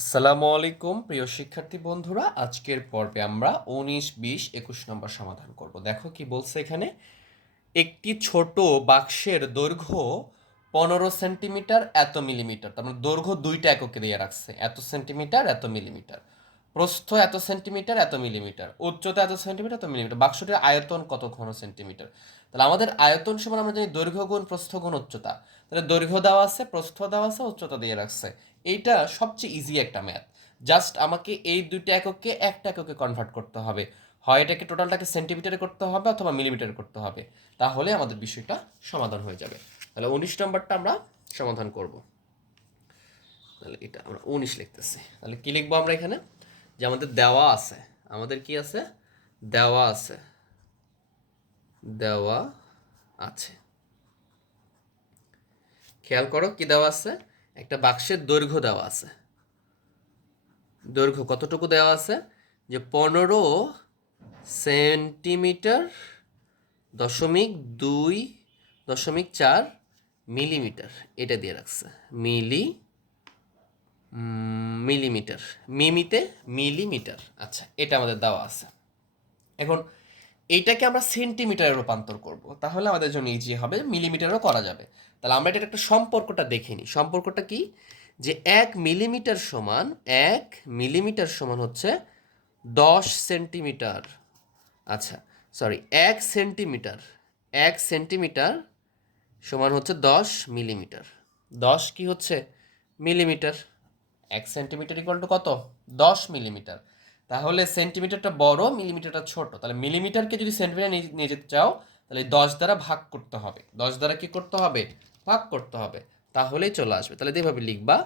আসসালামু আলাইকুম, প্রিয় শিক্ষার্থী বন্ধুরা। আজকের পর্বে আমরা উনিশ, বিশ, একুশ নম্বর সমাধান করব। দেখো কি বলছে এখানে, একটি ছোট বাক্সের দৈর্ঘ্য পনেরো সেন্টিমিটার, এত মিলিমিটার। তার মানে দৈর্ঘ্য দুইটা এককে দিয়ে রাখছে, এত সেন্টিমিটার, এত মিলিমিটার। প্রস্থ এত সেন্টিমিটার, এত মিলিমিটার। উচ্চতা এত সেন্টিমিটার, এত মিলিমিটার। বাক্সটির আয়তন কত ঘন সেন্টিমিটার? তাহলে আমাদের আয়তন সমান আমরা জানি দৈর্ঘ্য গুণ প্রস্থ গুণ উচ্চতা। তাহলে দৈর্ঘ্য দেওয়া আছে, প্রস্থ দেওয়া আছে, উচ্চতা দিয়ে রাখছে। এইটা সবচেয়ে ইজি একটা ম্যাথ জাস্ট আমাকে এই দুইটা এককে একটা এককে কনভার্ট করতে হবে। হয় এটাকে টোটালটাকে সেন্টিমিটারে করতে হবে অথবা মিলিমিটারে করতে হবে। তাহলে আমাদের বিষয়টা সমাধান হয়ে যাবে। তাহলে উনিশ নম্বরটা আমরা সমাধান করব। তাহলে এটা আমরা উনিশ লিখতেছি। তাহলে কি লিখব আমরা এখানে? যে আমাদের দেওয়া আছে। আমাদের কি আছে? দেওয়া আছে। দেওয়া আছে। খেয়াল করো কি দেওয়া আছে? একটা বাক্সের দৈর্ঘ্য দেওয়া আছে। দৈর্ঘ্য কতটুকু দেওয়া আছে? যে পনেরো সেন্টিমিটার দশমিক দুই দশমিক চার মিলিমিটার এটা দিয়ে রাখছে। Milli millimetre. মিমিতে মিলিমিটার। আচ্ছা এটা আমাদের দেওয়া আছে। এখন এইটাকে আমরা সেন্টিমিটারে রূপান্তর করব। তাহলে আমাদের জন্য ইজি হবে, মিলিমিটারও করা যাবে। তাহলে আমরা এটার একটা সম্পর্কটা দেখে নিই। সম্পর্কটা কি? যে এক মিলিমিটার সমান, এক মিলিমিটার সমান হচ্ছে দশ সেন্টিমিটার। আচ্ছা সরি এক সেন্টিমিটার এক সেন্টিমিটার সমান হচ্ছে দশ মিলিমিটার। দশ কি হচ্ছে? মিলিমিটার। এক সেন্টিমিটার ইকুয়াল টু কত? দশ মিলিমিটার। তাহলে সেন্টিমিটারটা বড়, মিলিমিটারটা ছোট। তাহলে মিলিমিটারকে যদি সেন্টিমিটার নিয়ে যেতে চাও, তাহলে দশ দ্বারা ভাগ করতে হবে। দশ দ্বারা কি করতে হবে? ভাগ করতে হবে, তাহলেই চলে আসবে। তাহলে এইভাবে লিখবা।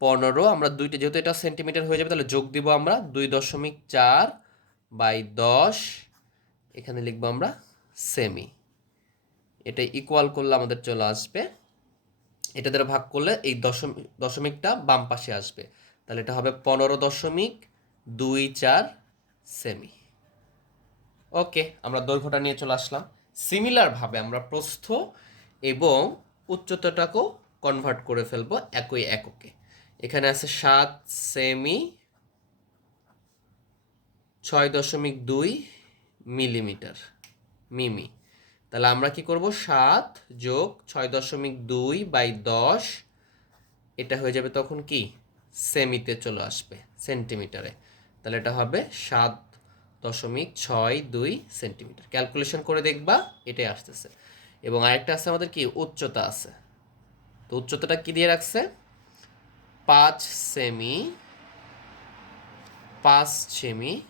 পনেরো, আমরা দুইটা, যেহেতু এটা সেন্টিমিটার হয়ে যাবে, তাহলে যোগ দিব আমরা দুই দশমিক চার বাই দশ। এখানে লিখব আমরা সেমি এটা ইকুয়াল করলে আমাদের চলে আসবে। এটা দ্বারা ভাগ করলে এই দশমিক দশমিকটা বাম পাশে আসবে। তাহলে এটা হবে পনেরো দশমিক দুই চার সেমি ওকে, আমরা দৈর্ঘ্যটা নিয়ে চলে আসলাম। সিমিলারভাবে আমরা প্রস্থ এবং উচ্চতাটাকেও কনভার্ট করে ফেলব একই এককে। এখানে আছে সাত সেমি ছয় দশমিক দুই মিলিমিটার, মিমি। তাহলে আমরা কি করব? সাত যোগ ছয় দশমিক দুই বাই দশ, এটা হয়ে যাবে তখন কি? সেমিতে চলে আসবে সেন্টিমিটারে তাহলে এটা হবে সাত দশমিক ছয় দুই সেন্টিমিটার ক্যালকুলেশন করে দেখবা, এটাই আসতেছে। এবং আরেকটা আছে আমাদের কি? উচ্চতা আছে। তো উচ্চতাটা কি দিয়ে রাখছে? পাঁচ সেমি পাঁচ সেমি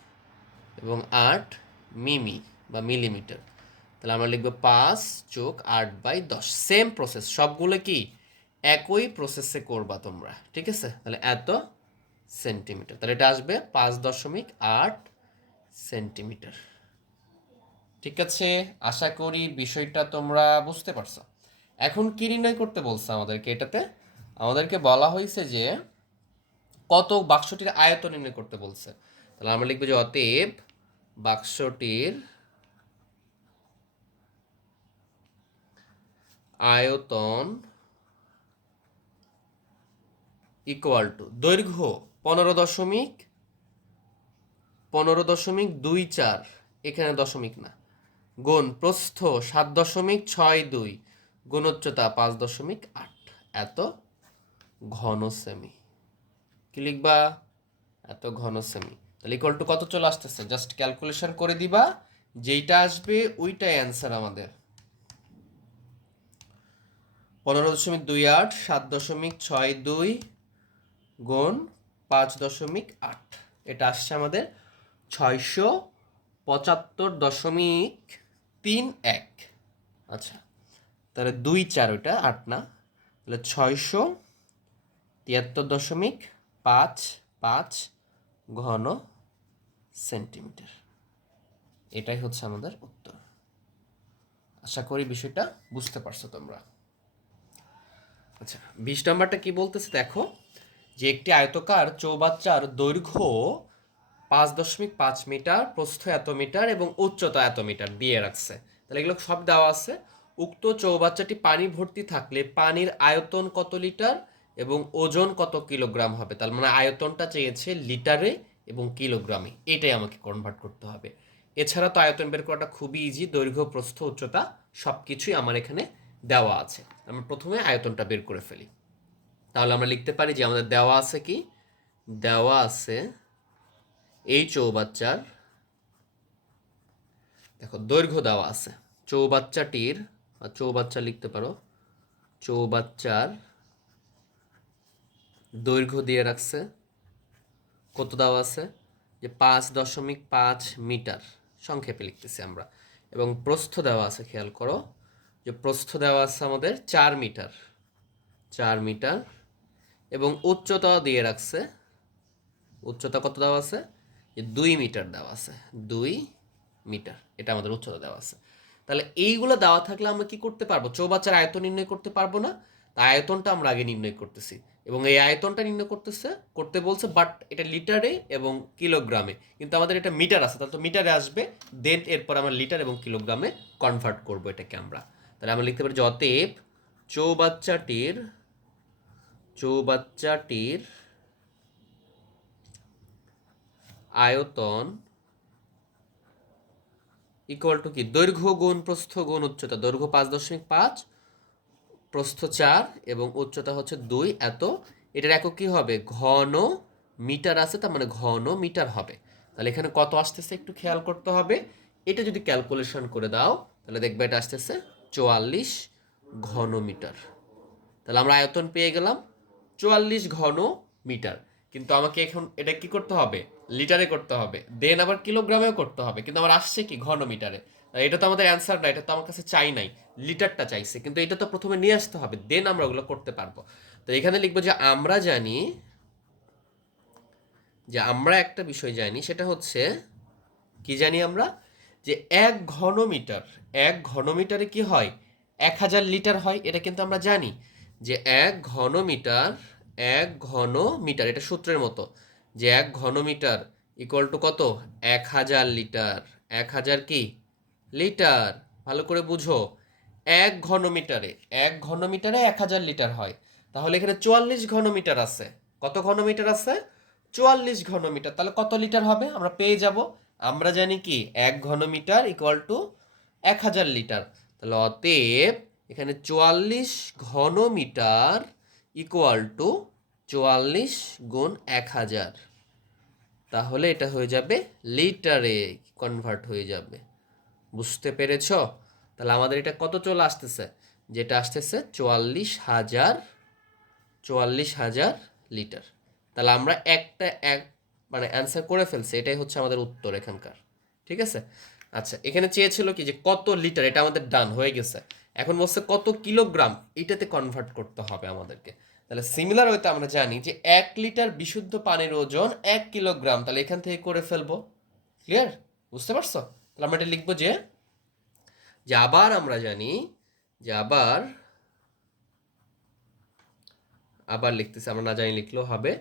এবং আট মিমি বা মিলিমিটার। তাহলে আমরা লিখব পাঁচ চোখ আট বাই দশ। সেম প্রসেস, সবগুলো কি? একই প্রসেসে করবা তোমরা, ঠিক আছে? তাহলে এত সেন্টিমিটার। তাহলে এটা আসবে পাঁচ দশমিক আট সেন্টিমিটার। ঠিক আছে, আশা করি বিষয়টা তোমরা বুঝতে পারছ। এখন কি নির্ণয় করতে বলছে আমাদেরকে এটাতে? আমাদেরকে বলা হয়েছে যে কত বাক্সটির আয়তন নির্ণয় করতে বলছে। তাহলে আমরা লিখব যে অতএব বাক্সটির আয়তন ইকুয়াল টু দৈর্ঘ্য পনেরো দশমিক পনেরো দশমিক দুই চার, এখানে দশমিক না। গুণ প্রস্থ সাত দশমিক ছয় দুই গুণ উচ্চতা পাঁচ দশমিক আট। এত ঘন সেমি কি লিখবা? এত ঘন সেমি তাহলে ইকুয়াল টু কত চলে আসতেছে? জাস্ট ক্যালকুলেশন করে দিবা, যেইটা আসবে ওইটাই অ্যান্সার আমাদের। পনেরো দশমিক দুই আট, সাত দশমিক ছয় দুই, গুণ পাঁচ দশমিক আট। এটা আসছে আমাদের ছয়শো পঁচাত্তর দশমিক তিন এক। আচ্ছা তাহলে দুই চার ওইটা আট না। তাহলে ছয়শো তিয়াত্তর দশমিক পাঁচ পাঁচ ঘন সেন্টিমিটার। এটাই হচ্ছে আমাদের উত্তর। আশা করি বিষয়টা বুঝতে পারছ তোমরা। আচ্ছা বিশ নম্বরটা কি বলতেছে দেখো? যে একটি আয়তকার চৌবাচ্চার দৈর্ঘ্য পাঁচ দশমিক পাঁচ মিটার, প্রস্থ এত মিটার এবং উচ্চতা এত মিটার দিয়ে রাখছে। তাহলে এগুলো সব দেওয়া আছে। উক্ত চৌবাচ্চাটি পানি ভর্তি থাকলে পানির আয়তন কত লিটার এবং ওজন কত কিলোগ্রাম হবে? তার মানে আয়তনটা চেয়েছে লিটারে এবং কিলোগ্রামে। এটাই আমাকে কনভার্ট করতে হবে। এছাড়া তো আয়তন বের করাটা খুবই ইজি দৈর্ঘ্য, প্রস্থ, উচ্চতা সব কিছুই আমার এখানে দেওয়া আছে। আমরা প্রথমে আয়তনটা বের করে ফেলি। তাহলে আমরা লিখতে পারি যে আমাদের দেওয়া আছে কি? দেওয়া আছে এই চৌবাচ্চার দেখো, দৈর্ঘ্য দেওয়া আছে। চৌবাচ্চাটির, বা চৌবাচ্চা লিখতে পারো, চৌবাচ্চার দৈর্ঘ্য দিয়ে রাখছে। কত দেওয়া আছে? যে পাঁচ দশমিক পাঁচ মিটার সংক্ষেপে লিখতেছি আমরা। এবং প্রস্থ দেওয়া আছে, খেয়াল করো, যে প্রস্থ দেওয়া আছে আমাদের চার মিটার চার মিটার। এবং উচ্চতাও দিয়ে রাখছে, উচ্চতা কত দেওয়া আছে? দুই মিটার দেওয়া আছে, দুই মিটার, এটা আমাদের উচ্চতা দেওয়া আছে। তাহলে এইগুলো দেওয়া থাকলে আমরা কি করতে পারব? চৌবাচ্চার আয়তন নির্ণয় করতে পারব না, তা আয়তনটা আমরা আগে নির্ণয় করতেছি। এবং এই আয়তনটা নির্ণয় করতেছে, করতে বলছে বাট এটা লিটারে এবং কিলোগ্রামে। কিন্তু আমাদের এটা মিটার আছে, তাহলে তো মিটারে আসবে দেন এরপর আমরা লিটার এবং কিলোগ্রামে কনভার্ট করব এটাকে আমরা। তাহলে আমরা লিখতে পারি যে অতএব চৌবাচ্চাটির চৌবাচ্চাটির আয়তন ইকুয়াল টু কি? দৈর্ঘ্য গুণ প্রস্থ গুণ উচ্চতা। দৈর্ঘ্য পাঁচ দশমিক পাঁচ, প্রস্থ চার এবং উচ্চতা হচ্ছে দুই। এত, এটার একক কি হবে? ঘন মিটার আছে, তার মানে ঘন মিটার হবে। তাহলে এখানে কত আসতেছে একটু খেয়াল করতে হবে। এটা যদি ক্যালকুলেশন করে দাও, তাহলে দেখবে এটা আসতেছে চুয়াল্লিশ ঘন মিটার। তাহলে আমরা আয়তন পেয়ে গেলাম চুয়াল্লিশ ঘন মিটার। কিন্তু আমাকে এখন এটা কি করতে হবে? লিটারে করতে হবে। দেন আবার কিলোগ্রামেও করতে হবে। কিন্তু আমার আসছে কি ঘন মিটারে এটা তো আমাদের অ্যান্সার না, এটা তো আমার কাছে চাই নাই। লিটারটা চাইছে, কিন্তু এটা তো প্রথমে নিয়ে আসতে হবে। দেন আমরা ওগুলো করতে পারব। তো এখানে লিখব যে আমরা জানি, যে আমরা একটা বিষয় জানি, সেটা হচ্ছে, কি জানি আমরা? যে এক ঘনমিটার, এক ঘনমিটারে কি হয়? এক হাজার লিটার হয়, এটা কিন্তু আমরা জানি। যে এক ঘনমিটার, এক ঘন মিটার এটা সূত্রের মতো। যে এক ঘনমিটার ইকুয়াল টু কত? এক হাজার লিটার। এক হাজার কি? লিটার। ভালো করে বুঝো। এক ঘনমিটারে। এক ঘনমিটারে এক হাজার লিটার হয়। তাহলে এখানে চুয়াল্লিশ ঘনমিটার আছে। কত ঘনমিটার আছে? চুয়াল্লিশ ঘনমিটার। তাহলে কত লিটার হবে? আমরা পেয়ে যাব। আমরা জানি কি? এক ঘনমিটার ইকুয়াল টু এক হাজার লিটার। তাহলে অতএব এখানে চুয়াল্লিশ ঘনমিটার ইকুয়াল টু চুয়াল্লিশ গুণ এক হাজার। তাহলে এটা হয়ে যাবে লিটারে কনভার্ট হয়ে যাবে। বুঝতে পেরেছ? তাহলে আমাদের এটা কত চলে আসতেছে? যেটা আসতেছে চুয়াল্লিশ হাজার চুয়াল্লিশ হাজার লিটার। তাহলে আমরা একটা এক মানে অ্যান্সার করে ফেলছি, এটাই হচ্ছে আমাদের উত্তর এখানকার। ঠিক আছে? আচ্ছা এখানে চেয়েছিল কি যে কত লিটার? এটা আমাদের ডান হয়ে গেছে। এখন বলছে কত কিলোগ্রাম? এটাতে কনভার্ট করতে হবে আমাদেরকে। তাহলে সিমিলার হয়তো আমরা জানি যে এক লিটার বিশুদ্ধ পানির ওজন এক কিলোগ্রাম, তাহলে এখান থেকে করে ফেলব। ক্লিয়ার বুঝতে পারছ? তাহলে আমরা এটা লিখব যে যে আবার আমরা জানি, যে আবার আবার লিখতেছি, আমরা না জানি লিখলেও হবে,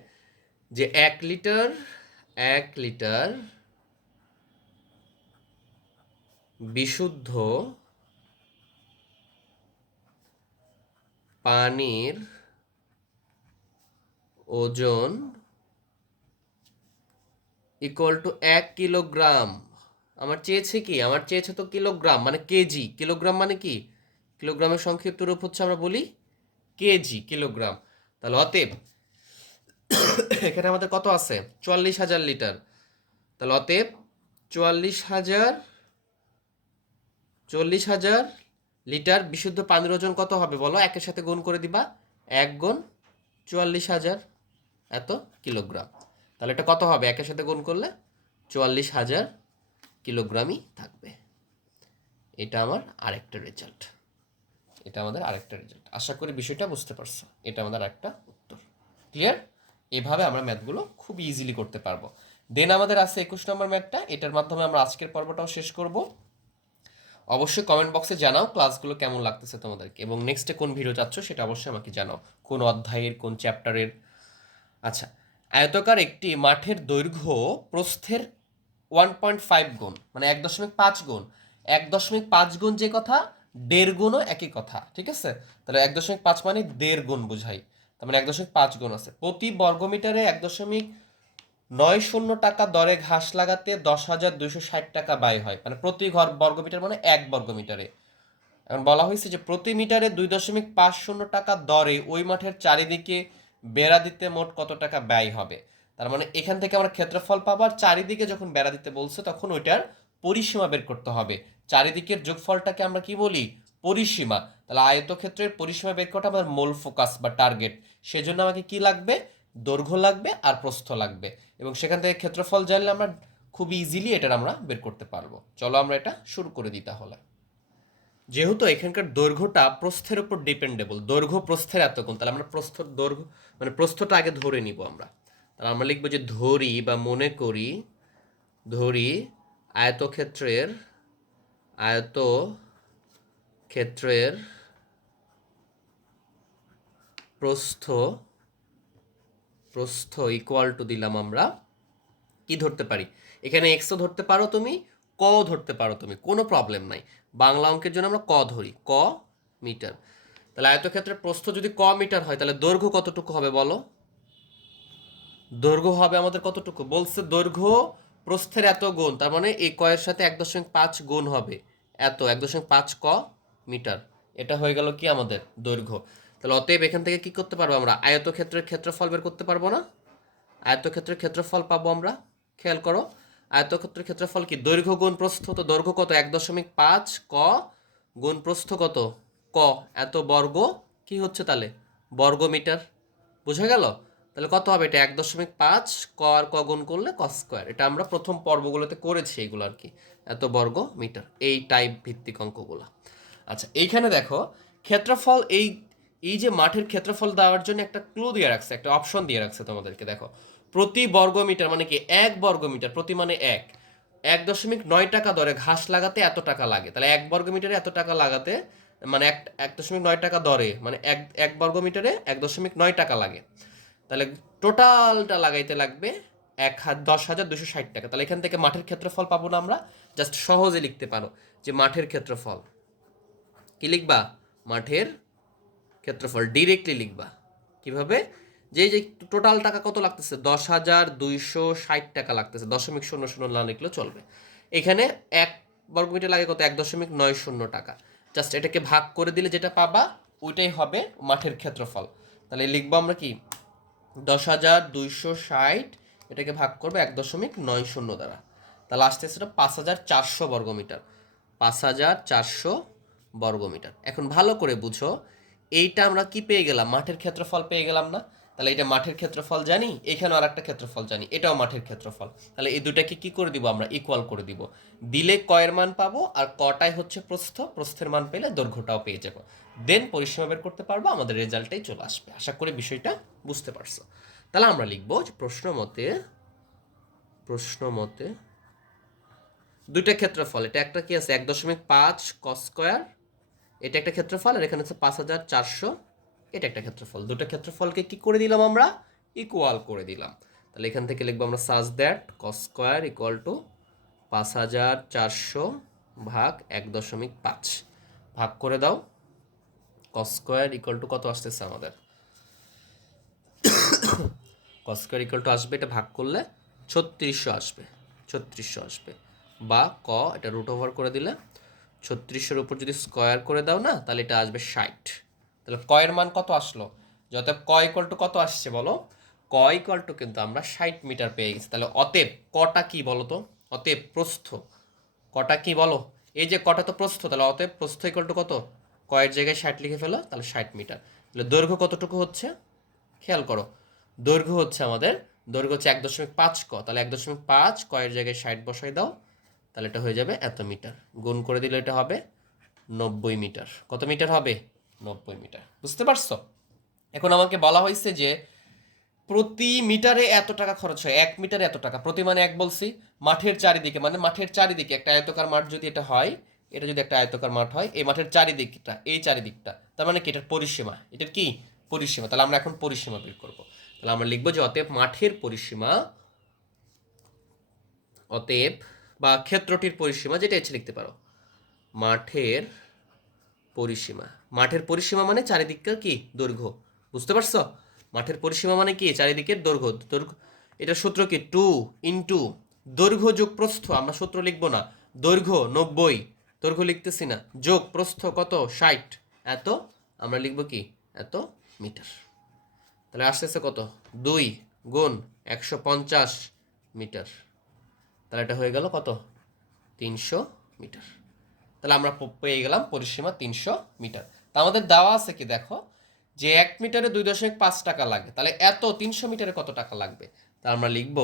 যে এক লিটার এক লিটার বিশুদ্ধ পানির ওজন ইকুয়াল টু এক কিলোগ্রাম। আমার চেয়েছে কি? আমার চেয়েছে তো কিলোগ্রাম মানে কেজি। কিলোগ্রাম মানে কি? কিলোগ্রামের সংক্ষিপ্ত রূপ হচ্ছে আমরা বলি কেজি, কিলোগ্রাম। তাহলে অতএব, এখানে আমাদের কত আছে? চুয়াল্লিশ হাজার লিটার। তাহলে অতএব, চুয়াল্লিশ হাজার চল্লিশ হাজার লিটার বিশুদ্ধ পানির ওজন কত হবে বলো? একের সাথে গুণ করে দিবা। এক গুণ চুয়াল্লিশ হাজার। এত কিলোগ্রাম? তাহলে এটা কত হবে? একের সাথে গুণ করলে চুয়াল্লিশ হাজার কিলোগ্রামই থাকবে। এটা আমার আরেকটা রেজাল্ট এটা আমাদের আরেকটা রেজাল্ট আশা করি বিষয়টা বুঝতে পারছ। এটা আমাদের আরেকটা উত্তর। ক্লিয়ার এভাবে আমরা ম্যাথগুলো খুব ইজিলি করতে পারব। দেন আমাদের আছে একুশ নম্বর ম্যাথটা এটার মাধ্যমে আমরা আজকের পর্বটাও শেষ করব। অবশ্যই কমেন্ট বক্সে জানাও ক্লাসগুলো কেমন লাগতেছে তোমাদেরকে। এবং নেক্সটে কোন ভিডিও চাচ্ছ সেটা অবশ্যই আমাকে জানাও। কোন অধ্যায়ের, কোন চ্যাপ্টারের আচ্ছা আয়তকার একটি মাঠের দৈর্ঘ্য প্রস্থের ওয়ান পয়েন্ট ফাইভ গুণ মানে এক দশমিক পাঁচ গুণ। এক দশমিক পাঁচ গুণ যে কথা, দেড় গুণও একই কথা, ঠিক আছে? তাহলে এক দশমিক পাঁচ মানে দেড় গুণ বোঝাই, তার মানে এক দশমিক পাঁচ গুণ আছে। প্রতি বর্গমিটারে এক দশমিক নয় শূন্য টাকা দরে ঘাস লাগাতে দশ হাজার দুইশো ষাট টাকা ব্যয় হয় মানে প্রতি ঘর বর্গমিটার মানে এক বর্গমিটারে। এখন বলা হয়েছে যে প্রতি মিটারে দুই দশমিক পাঁচ শূন্য টাকা দরে ওই মাঠের চারিদিকে বেড়া দিতে মোট কত টাকা ব্যয় হবে? তার মানে এখান থেকে আমরা ক্ষেত্রফল পাবো আর চারিদিকে যখন বেড়া দিতে বলছে, তখন ওইটার পরিসীমা বের করতে হবে। চারিদিকের যোগফলটাকে আমরা কি বলি? পরিসীমা। তাহলে আয়তক্ষেত্রের পরিসীমা বের করাটা আমাদের মূল ফোকাস বা টার্গেট সেজন্য আমাকে কি লাগবে? দৈর্ঘ্য লাগবে আর প্রস্থ লাগবে। এবং সেখান থেকে ক্ষেত্রফল জানলে আমরা খুব ইজিলি এটার আমরা বের করতে পারব। চলো আমরা এটা শুরু করে দিই তাহলে। যেহেতু এখানকার দৈর্ঘ্যটা প্রস্থের উপর ডিপেন্ডেবল দৈর্ঘ্য প্রস্থের এত কোণ তাহলে আমরা প্রস্থ দৈর্ঘ্য মানে প্রস্থটা আগে ধরে নিব আমরা। তাহলে আমরা লিখব যে ধরি বা মনে করি, ধরি আয়তক্ষেত্রের আয়ত ক্ষেত্রের প্রস্থ প্রস্থ ইকুয়াল টু দিলাম আমরা। কি ধরতে পারি? এখানে এক্সও ধরতে পারো তুমি ক ধরতে পারো তুমি, কোনো প্রবলেম নাই। বাংলা অঙ্কের জন্য আমরা ক ধরি, ক মিটার তাহলে আয়তক্ষেত্রের প্রস্থ যদি ক মিটার হয়, তাহলে দৈর্ঘ্য কতটুকু হবে বলো? দৈর্ঘ্য হবে আমাদের কতটুকু? বলছে দৈর্ঘ্য প্রস্থের এত গুণ, তার মানে এই কয়ের সাথে এক দশমিক পাঁচ গুণ হবে। এত, এক দশমিক পাঁচ ক মিটার এটা হয়ে গেল কি আমাদের দৈর্ঘ্য। তাহলে অতএব এখান থেকে কি করতে পারব আমরা? আয়তক্ষেত্রের ক্ষেত্রফল বের করতে পারব না? আয়তক্ষেত্রের ক্ষেত্রফল পাবো আমরা? খেয়াল করো। আয়তক্ষেত্রের ক্ষেত্রফল কি? দৈর্ঘ্য গুণ প্রস্থ তো দৈর্ঘ্য কত? এক দশমিক পাঁচ ক গুণ প্রস্থ কত? ক। এত বর্গ কি হচ্ছে তাহলে? বর্গ মিটার বুঝা গেল? তাহলে কত হবে এটা? এক দশমিক পাঁচ ক আর ক গুণ করলে ক স্কোয়ার। এটা আমরা প্রথম পর্বগুলোতে করেছি এগুলো আর কি। এত বর্গ মিটার এই টাইপ ভিত্তিক অঙ্কগুলো। আচ্ছা এইখানে দেখো, ক্ষেত্রফল এই এই যে মাঠের ক্ষেত্রফল দেওয়ার জন্য একটা ক্লু দিয়ে রাখছে, একটা অপশন দিয়ে রাখছে তোমাদেরকে। দেখো প্রতি বর্গ মিটার মানে কি এক বর্গ মিটার প্রতি মানে এক। এক দশমিক নয় টাকা দরে ঘাস লাগাতে এত টাকা লাগে। তাহলে এক বর্গ মিটারে এত টাকা লাগাতে মানে এক এক দশমিক নয় টাকা দরে মানে এক এক বর্গ মিটারে এক দশমিক নয় টাকা লাগে। তাহলে টোটালটা লাগাইতে লাগবে এক দশ হাজার দুশো ষাট টাকা। তাহলে এখান থেকে মাঠের ক্ষেত্রফল পাবো না আমরা। জাস্ট সহজে লিখতে পারো যে মাঠের ক্ষেত্রফল। কি লিখবা? মাঠের ক্ষেত্রফল। ডিরেক্টলি লিখবা। কীভাবে? যে যে টোটাল টাকা কত লাগতেছে? দশ হাজার দুইশো ষাট টাকা লাগতেছে। দশমিক শূন্য শূন্য না লিখলেও চলবে। এখানে এক বর্গমিটার লাগে কত? এক দশমিক নয় শূন্য টাকা। জাস্ট এটাকে ভাগ করে দিলে যেটা পাবা, ওইটাই হবে মাঠের ক্ষেত্রফল। তাহলে লিখব আমরা কি? দশ হাজার দুইশো ষাট, এটাকে ভাগ করবে এক দশমিক নয় শূন্য দ্বারা। তাহলে আসতে সেটা পাঁচ হাজার চারশো বর্গমিটার পাঁচ হাজার চারশো বর্গমিটার এখন ভালো করে বুঝো, এইটা আমরা কি পেয়ে গেলাম? মাঠের ক্ষেত্রফল পেয়ে গেলাম না? তাহলে এটা মাঠের ক্ষেত্রফল জানি, এখানেও আর একটা ক্ষেত্রফল জানি, এটাও মাঠের ক্ষেত্রফল। তাহলে এই দুটাকে কি করে দিব আমরা? ইকুয়াল করে দিব। দিলে কয়ের মান পাবো আর কটাই হচ্ছে প্রস্থ, প্রস্থের মান পেলে দৈর্ঘ্যটাও পেয়ে যাব। দেন পরিসীমা বের করতে পারব, আমাদের রেজাল্টটাই চলে আসবে। আশা করি বিষয়টা বুঝতে পারছ। তাহলে আমরা লিখব যে প্রশ্ন মতে প্রশ্ন মতে দুইটা ক্ষেত্রফল, এটা একটা কি আছে? এক দশমিক পাঁচ কস স্কোয়ার এটা একটা ক্ষেত্রফল, আর এখানে হচ্ছে পাঁচ হাজার চারশো এটা একটা ক্ষেত্রফল। দুটো ক্ষেত্রফলকে কি করে দিলাম আমরা? ইকুয়াল করে দিলাম। তাহলে এখান থেকে লিখব আমরা such that cos square equal to পাঁচ হাজার চারশো ভাগ এক দশমিক পাঁচ। ভাগ করে দাও। কস স্কোয়ার ইকুয়াল টু কত আসতেছে আমাদের? কস স্কোয়ার ইকুয়াল টু আসবে, এটা ভাগ করলে ছত্রিশশো আসবে। ছত্রিশশো আসবে। বা ক, এটা রুট ওভার করে দিলে ছত্রিশশোর উপর যদি স্কোয়ার করে দাও না, তাহলে এটা আসবে ষাট। তাহলে কয়ের মান কত আসলো? যত ক ইকুয়াল টু কত আসছে বলো? ক ইকুয়াল টু কিন্তু আমরা ষাট মিটার পেয়ে গেছি। তাহলে অতএব কটা কি বলো তো? অতএব প্রস্থ। কটা কি বলো? এই যে কটা তো প্রস্থ, তাহলে অতএব প্রস্থ ইকুয়াল টু কত? কয়ের জায়গায় ষাট লিখে ফেলো, তাহলে ষাট মিটার। তাহলে দৈর্ঘ্য কতটুকু হচ্ছে? খেয়াল করো, দৈর্ঘ্য হচ্ছে আমাদের, দৈর্ঘ্য হচ্ছে এক দশমিক পাঁচ ক। তাহলে এক দশমিক পাঁচ কয়ের জায়গায় ষাট বসাই দাও, তাহলে এটা হয়ে যাবে এত মিটার। গুণ করে দিলে এটা হবে নব্বই মিটার। কত মিটার হবে? নব্বই মিটার। বুঝতে পারছ? এখন আমাকে বলা হয়েছে যে প্রতি মিটারে এত টাকা খরচ হয়। এক মিটারে এত টাকা। প্রতি মানে এক বলছি, মাঠের চারিদিকে। মানে মাঠের চারিদিকে একটা আয়তকার মাঠ যদি এটা হয়, এটা যদি একটা আয়তকার মাঠ হয়, এই মাঠের চারিদিকটা, এই চারিদিকটা, তার মানে কি? এটার পরিসীমা। এটার কি? পরিসীমা। তাহলে আমরা এখন পরিসীমা বের করব। তাহলে আমরা লিখব যে অতএব মাঠের পরিসীমা, অতএব বা ক্ষেত্রটির পরিসীমা যেটা ইচ্ছে লিখতে পারো। মাঠের পরিসীমা। মাঠের পরিসীমা মানে চারিদিককার কি? দৈর্ঘ্য। বুঝতে পারছ? মাঠের পরিসীমা মানে কি? চারিদিকের দৈর্ঘ্য। দৈর্ঘ্য এটা সূত্র কি? টু ইন্টু দৈর্ঘ্য যোগ প্রস্থ আমরা সূত্র লিখব না। দৈর্ঘ্য নব্বই। দৈর্ঘ্য লিখতেছি না। যোগ প্রস্থ কত? ষাট। এত। আমরা লিখব কি? এত মিটার। তাহলে আসতে আসতে কত? দুই গুণ একশো পঞ্চাশ মিটার। তাহলে এটা হয়ে গেল কত? তিনশো মিটার। তাহলে আমরা পেয়ে গেলাম পরিসীমা তিনশো মিটার। তা আমাদের দেওয়া আছে কি দেখো? যে এক মিটারে দুই দশমিক পাঁচ টাকা লাগে। তাহলে এত তিনশো মিটারে কত টাকা লাগবে? তা আমরা লিখব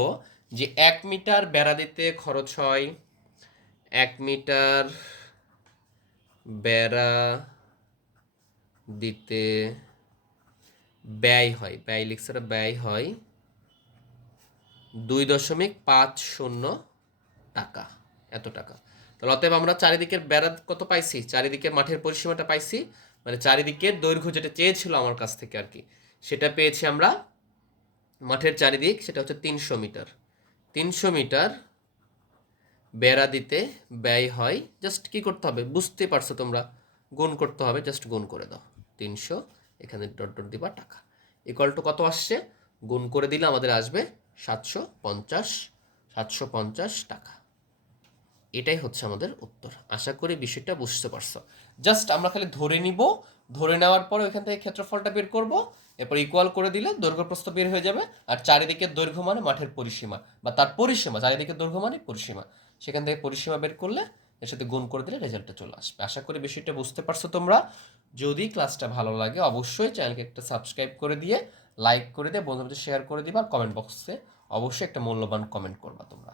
যে এক মিটার বেড়া দিতে খরচ হয়, এক মিটার বেড়া দিতে ব্যয় হয়। ব্যয় লিখছে ব্যয় হয় দুই দশমিক পাঁচ শূন্য টাকা। এত টাকা। তাহলে অতএব আমরা চারিদিকের বেড়া কত পাইছি? চারিদিকের মাঠের পরিসীমাটা পাইছি। মানে চারিদিকের দৈর্ঘ্য যেটা চেয়েছিল আমার কাছ থেকে আর কি, সেটা পেয়েছি আমরা মাঠের চারিদিক, সেটা হচ্ছে তিনশো মিটার। তিনশো মিটার বেড়া দিতে ব্যয় হয়। জাস্ট কি করতে হবে? বুঝতে পারছ তোমরা। গুণ করতে হবে, জাস্ট গুণ করে দাও। তিনশো, এখানে ডট ডট দিবা, টাকা। ইকুয়াল টু কত আসছে? গুণ করে দিলে আমাদের আসবে সাতশো পঞ্চাশ সাতশো পঞ্চাশ টাকা। এটাই হচ্ছে আমাদের উত্তর। আশা করি বিষয়টা বুঝতে পারছ। জাস্ট আমরা খালি ধরে নিব, ধরে নেওয়ার পরে ওইখান থেকে ক্ষেত্রফলটা বের করব, এরপর ইকুয়াল করে দিলে দৈর্ঘ্য প্রস্থ বের হয়ে যাবে, আর চারিদিকের দৈর্ঘ্য মানে মাঠের পরিসীমা, বা তার পরিসীমা চারিদিকের দৈর্ঘ্য মানে পরিসীমা। সেখান থেকে পরিসীমা বের করলে এর সাথে গুণ করে দিলে রেজাল্টটা চলে আসবে। আশা করি বিষয়টা বুঝতে পারছ তোমরা। যদি ক্লাসটা ভালো লাগে অবশ্যই চ্যানেলকে একটা সাবস্ক্রাইব করে দিয়ে লাইক করে দিয়ে, বন্ধুদের শেয়ার করে দিবা, আর কমেন্ট বক্সে অবশ্যই একটা মূল্যবান কমেন্ট করবা তোমরা।